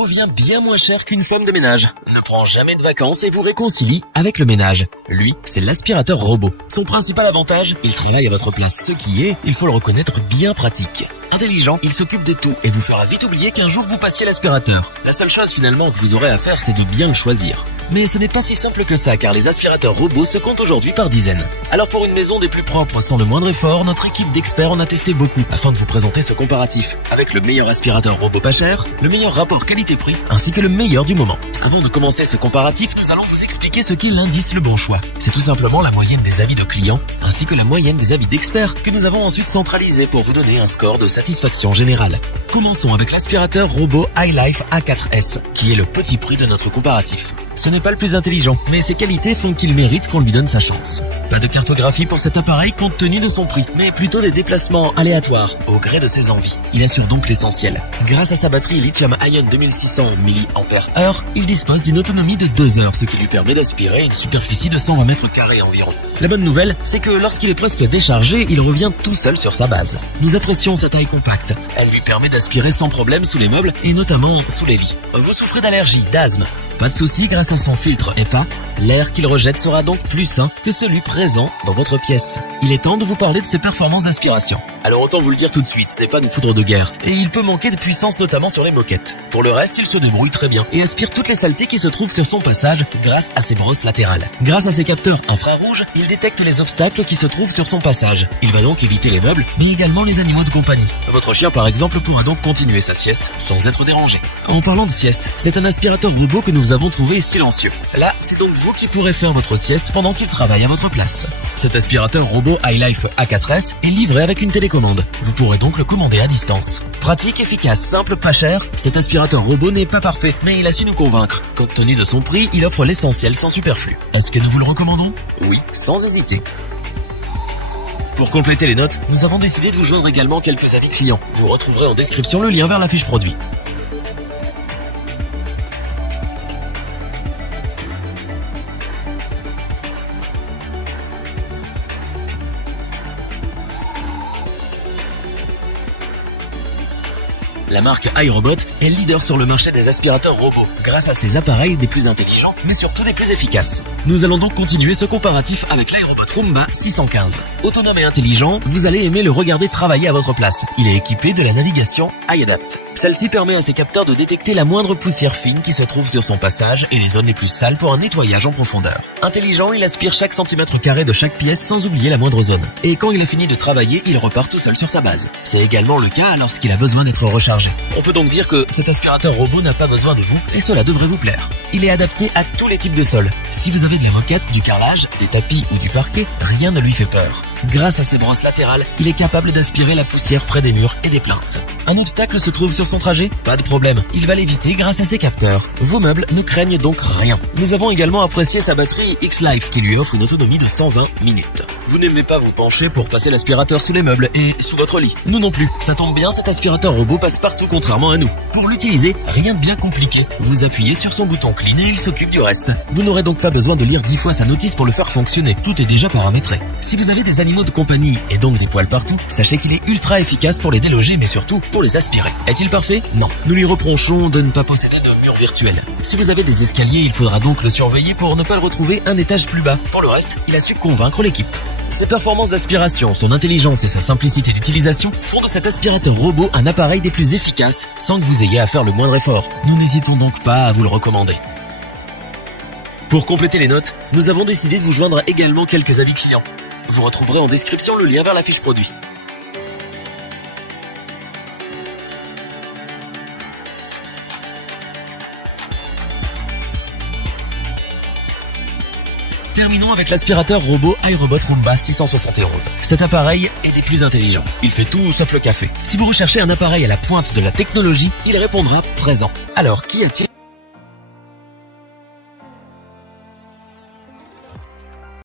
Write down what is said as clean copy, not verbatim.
revient bien moins cher qu'une femme de ménage, ne prend jamais de vacances et vous réconcilie avec le ménage. Lui, c'est l'aspirateur robot. Son principal avantage, il travaille à votre place, ce qui est, il faut le reconnaître, bien pratique. Intelligent, il s'occupe de tout et vous fera vite oublier qu'un jour vous passiez l'aspirateur. La seule chose finalement que vous aurez à faire, c'est de bien le choisir. Mais ce n'est pas si simple que ça, car les aspirateurs robots se comptent aujourd'hui par dizaines. Alors pour une maison des plus propres sans le moindre effort, notre équipe d'experts en a testé beaucoup afin de vous présenter ce comparatif. Avec le meilleur aspirateur robot pas cher, le meilleur rapport qualité-prix, ainsi que le meilleur du moment. Avant de commencer ce comparatif, nous allons vous expliquer ce qu'est l'indice le bon choix. C'est tout simplement la moyenne des avis de clients, ainsi que la moyenne des avis d'experts, que nous avons ensuite centralisé pour vous donner un score de satisfaction générale. Commençons avec l'aspirateur robot iLife A4S, qui est le petit prix de notre comparatif. Ce n'est pas le plus intelligent, mais ses qualités font qu'il mérite qu'on lui donne sa chance. Pas de cartographie pour cet appareil compte tenu de son prix, mais plutôt des déplacements aléatoires, au gré de ses envies. Il assure donc l'essentiel. Grâce à sa batterie lithium-ion 2600 mAh, il dispose d'une autonomie de 2 heures, ce qui lui permet d'aspirer une superficie de 120 mètres carrés environ. La bonne nouvelle, c'est que lorsqu'il est presque déchargé, il revient tout seul sur sa base. Nous apprécions sa taille compacte. Elle lui permet d'aspirer sans problème sous les meubles et notamment sous les lits. Vous souffrez d'allergie, d'asthme? Pas de souci, grâce à son filtre HEPA, l'air qu'il rejette sera donc plus sain que celui présent dans votre pièce. Il est temps de vous parler de ses performances d'aspiration. Alors autant vous le dire tout de suite, ce n'est pas une foudre de guerre, et il peut manquer de puissance notamment sur les moquettes. Pour le reste, il se débrouille très bien et aspire toutes les saletés qui se trouvent sur son passage grâce à ses brosses latérales. Grâce à ses capteurs infrarouges, il détecte les obstacles qui se trouvent sur son passage. Il va donc éviter les meubles, mais également les animaux de compagnie. Votre chien par exemple pourra donc continuer sa sieste sans être dérangé. En parlant de sieste, c'est un aspirateur robot que nous avons trouvé silencieux. Là, c'est donc vous qui pourrez faire votre sieste pendant qu'il travaille à votre place. Cet aspirateur robot iLife A4S est livré avec une télécommande. Vous pourrez donc le commander à distance. Pratique, efficace, simple, pas cher, cet aspirateur robot n'est pas parfait, mais il a su nous convaincre. Compte tenu de son prix, il offre l'essentiel sans superflu. Est-ce que nous vous le recommandons? Oui, sans hésiter. Pour compléter les notes, nous avons décidé de vous joindre également quelques avis clients. Vous retrouverez en description le lien vers la fiche produit. La marque iRobot est leader sur le marché des aspirateurs robots, grâce à ses appareils des plus intelligents, mais surtout des plus efficaces. Nous allons donc continuer ce comparatif avec l'iRobot Roomba 615. Autonome et intelligent, vous allez aimer le regarder travailler à votre place. Il est équipé de la navigation iAdapt. Celle-ci permet à ses capteurs de détecter la moindre poussière fine qui se trouve sur son passage et les zones les plus sales pour un nettoyage en profondeur. Intelligent, il aspire chaque centimètre carré de chaque pièce sans oublier la moindre zone. Et quand il a fini de travailler, il repart tout seul sur sa base. C'est également le cas lorsqu'il a besoin d'être rechargé. On peut donc dire que cet aspirateur robot n'a pas besoin de vous et cela devrait vous plaire. Il est adapté à tous les types de sols. Si vous avez de la moquette, du carrelage, des tapis ou du parquet, rien ne lui fait peur. Grâce à ses brosses latérales, il est capable d'aspirer la poussière près des murs et des plinthes. Un obstacle se trouve sur son trajet? Pas de problème, il va l'éviter grâce à ses capteurs. Vos meubles ne craignent donc rien. Nous avons également apprécié sa batterie X-Life qui lui offre une autonomie de 120 minutes. Vous n'aimez pas vous pencher pour passer l'aspirateur sous les meubles et sous votre lit. Nous non plus. Ça tombe bien, cet aspirateur robot passe partout contrairement à nous. Pour l'utiliser, rien de bien compliqué. Vous appuyez sur son bouton clean et il s'occupe du reste. Vous n'aurez donc pas besoin de lire 10 fois sa notice pour le faire fonctionner. Tout est déjà paramétré. Si vous avez des animaux de compagnie et donc des poils partout, sachez qu'il est ultra efficace pour les déloger mais surtout pour les aspirer. Est-il parfait? Non. Nous lui reprochons de ne pas posséder de mur virtuel. Si vous avez des escaliers, il faudra donc le surveiller pour ne pas le retrouver un étage plus bas. Pour le reste, il a su convaincre l'équipe. Ses performances d'aspiration, son intelligence et sa simplicité d'utilisation font de cet aspirateur robot un appareil des plus efficaces sans que vous ayez à faire le moindre effort. Nous n'hésitons donc pas à vous le recommander. Pour compléter les notes, nous avons décidé de vous joindre également quelques avis clients. Vous retrouverez en description le lien vers la fiche produit. Terminons avec l'aspirateur robot iRobot Roomba 671. Cet appareil est des plus intelligents. Il fait tout sauf le café. Si vous recherchez un appareil à la pointe de la technologie, il répondra présent. Alors, qu'y a-t-il